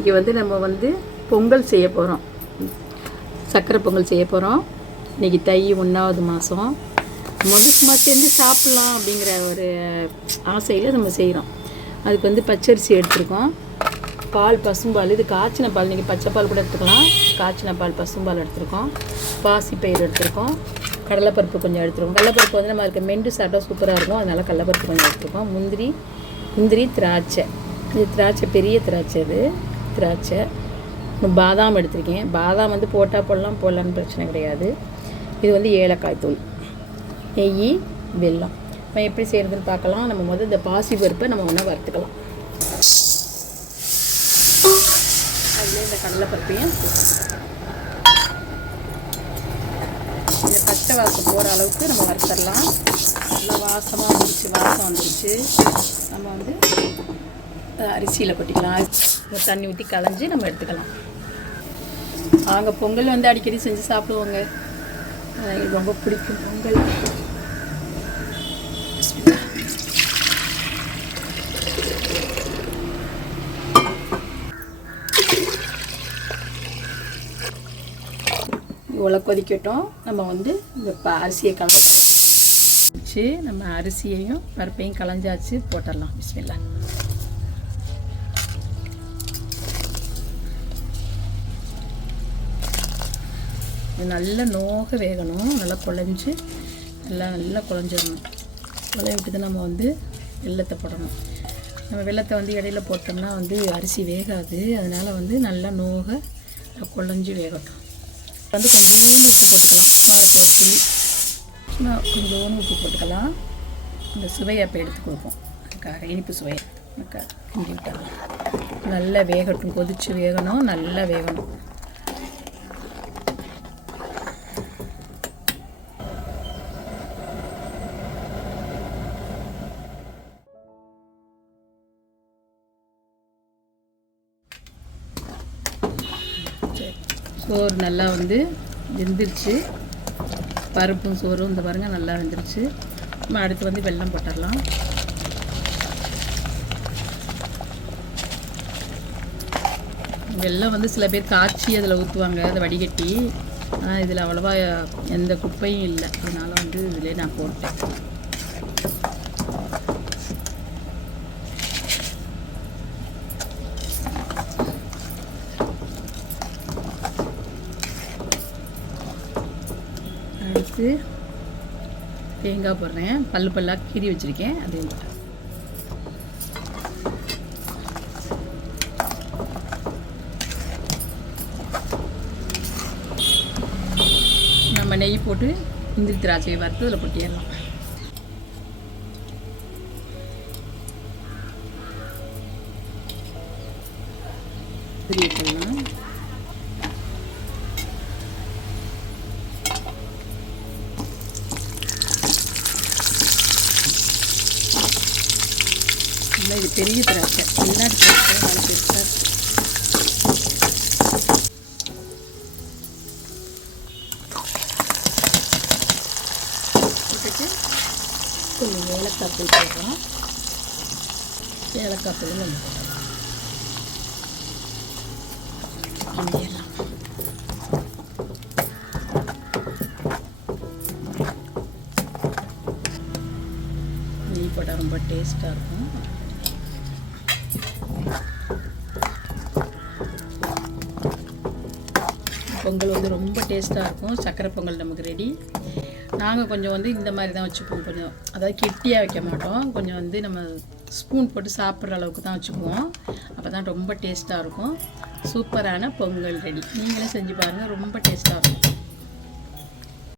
இங்கே வந்து நம்ம வந்து பொங்கல் செய்ய போகிறோம் சக்கரை பொங்கல் செய்ய போகிறோம் இன்றைக்கி தை ஒன்றாவது மாதம் மொதல் சும்மா சாப்பிட்லாம் அப்படிங்கிற ஒரு ஆசையில் நம்ம செய்கிறோம் அதுக்கு வந்து பச்சரிசி எடுத்துருக்கோம். பால் பசும்பால் இது காய்ச்சின பால். நீங்கள் பச்சை பால் கூட எடுத்துக்கலாம். காய்ச்சின பால் பசும்பால் எடுத்துருக்கோம். பாசி பயிர் எடுத்துருக்கோம். கடலைப்பருப்பு கொஞ்சம் எடுத்துருக்கோம் கடலைப்பருப்பு வந்து நம்ம இருக்க மெண்டு சாப்பிட்டா சூப்பராக இருக்கும். அதனால் கடலைப்பருப்பு கொஞ்சம் எடுத்துருக்கோம். முந்திரி முந்திரி திராட்சை. இது திராட்சை பெரிய திராட்சை இது திராட்சை. பாதாம் எடுத்திருக்கேன். பாதாம் வந்து போட்டால் போடலாம் போடலான்னு பிரச்சனை கிடையாது. இது வந்து ஏலக்காய் தூள். நெய் வெல்லம். நம்ம எப்படி செய்கிறதுன்னு பார்க்கலாம். நம்ம முதல் இந்த பாசி பருப்பை நம்ம ஒன்றா வறுத்துக்கலாம். அதில் இந்த கடலைப்பருப்பையும் இந்த பச்சை வாசம் போகிற அளவுக்கு நம்ம வறுத்துடலாம் நல்லா வாசமாக வந்துருச்சு வாசம் வந்துருச்சு. நம்ம வந்து அரிசியில் கொட்டிக்கலாம். தண்ணி ஊற்றி களைஞ்சி நம்ம எடுத்துக்கலாம். நாங்கள் பொங்கல் வந்து அடிக்கடி செஞ்சு சாப்பிடுவோங்க. எனக்கு ரொம்ப பிடிக்கும் பொங்கல். உலை கொதிக்கட்டும். நம்ம வந்து இந்த அரிசியை கலந்து நம்ம அரிசியையும் பருப்பையும் களைஞ்சாச்சு போட்டுடலாம். பிஸ்மில்லா இது நல்லா நோக வேகணும். நல்லா குழஞ்சி நல்லா நல்லா குழஞ்சிடணும். குழைய விட்டு நம்ம வந்து வெள்ளத்தை போடணும். நம்ம வெள்ளத்தை வந்து இடையில போட்டோம்னா வந்து அரிசி வேகாது. அதனால் வந்து நல்லா நோக குழஞ்சி வேகட்டும். வந்து கொஞ்சோண்டு உப்பு போட்டுக்கலாம். காரத்தை ஒரு புளி சும்மா கொஞ்சோண்டு உப்பு போட்டுக்கலாம். அந்த சுவையை அப்போ எடுத்து கொடுப்போம். அதுக்காக இனிப்பு சுவையை. கிண்டி விட்டாங்க நல்லா வேகட்டும். கொதிச்சு வேகணும். நல்லா வேகணும். சோறு நல்லா வந்து வெந்துருச்சு. பருப்பும் சோறும் இந்த பாருங்க நல்லா வெந்துருச்சு. நம்ம அடுத்து வந்து வெல்லம் போட்டுடலாம். வெள்ளம் வந்து சில பேர் காய்ச்சி அதில் ஊற்றுவாங்க அதை வடிகட்டி. ஆனால் இதில் அவ்வளோவா எந்த குப்பையும் இல்லை. அதனால் வந்து இதிலே நான் போட்டேன். ஃபஸ்ட்டு தேங்காய் போடுறேன். பல்லு பல்லாக கீறி வச்சுருக்கேன். அதே நம்ம நெய் போட்டு முந்திரி திராட்சையை வறுத்து அதில் கொட்டிடலாம். முந்திரி போடலாம் இது பெரிய திராட்சை. வெளிநாட்டு திராட்சை நல்ல பெருசாக இருக்கு. போட்டுட்டு கொஞ்சம் ஏலக்காய் தூள் போடுறோம் ஏலக்காய் தூள் கொஞ்சம் போடுறோம் நெய் போட்டால் ரொம்ப டேஸ்ட்டாக இருக்கும். பொங்கல் வந்து ரொம்ப டேஸ்ட்டாக இருக்கும். சக்கரை பொங்கல் நமக்கு ரெடி நாங்கள் கொஞ்சம் வந்து இந்த மாதிரி தான் வச்சுக்குவோம் கொஞ்சம் அதாவது கெட்டியாக வைக்க மாட்டோம். கொஞ்சம் வந்து நம்ம ஸ்பூன் போட்டு சாப்பிட்ற அளவுக்கு தான் வச்சுக்குவோம். அப்போ தான் ரொம்ப டேஸ்ட்டாக இருக்கும். சூப்பரான பொங்கல் ரெடி நீங்களும் செஞ்சு பாருங்கள் ரொம்ப டேஸ்ட்டாக இருக்கும்.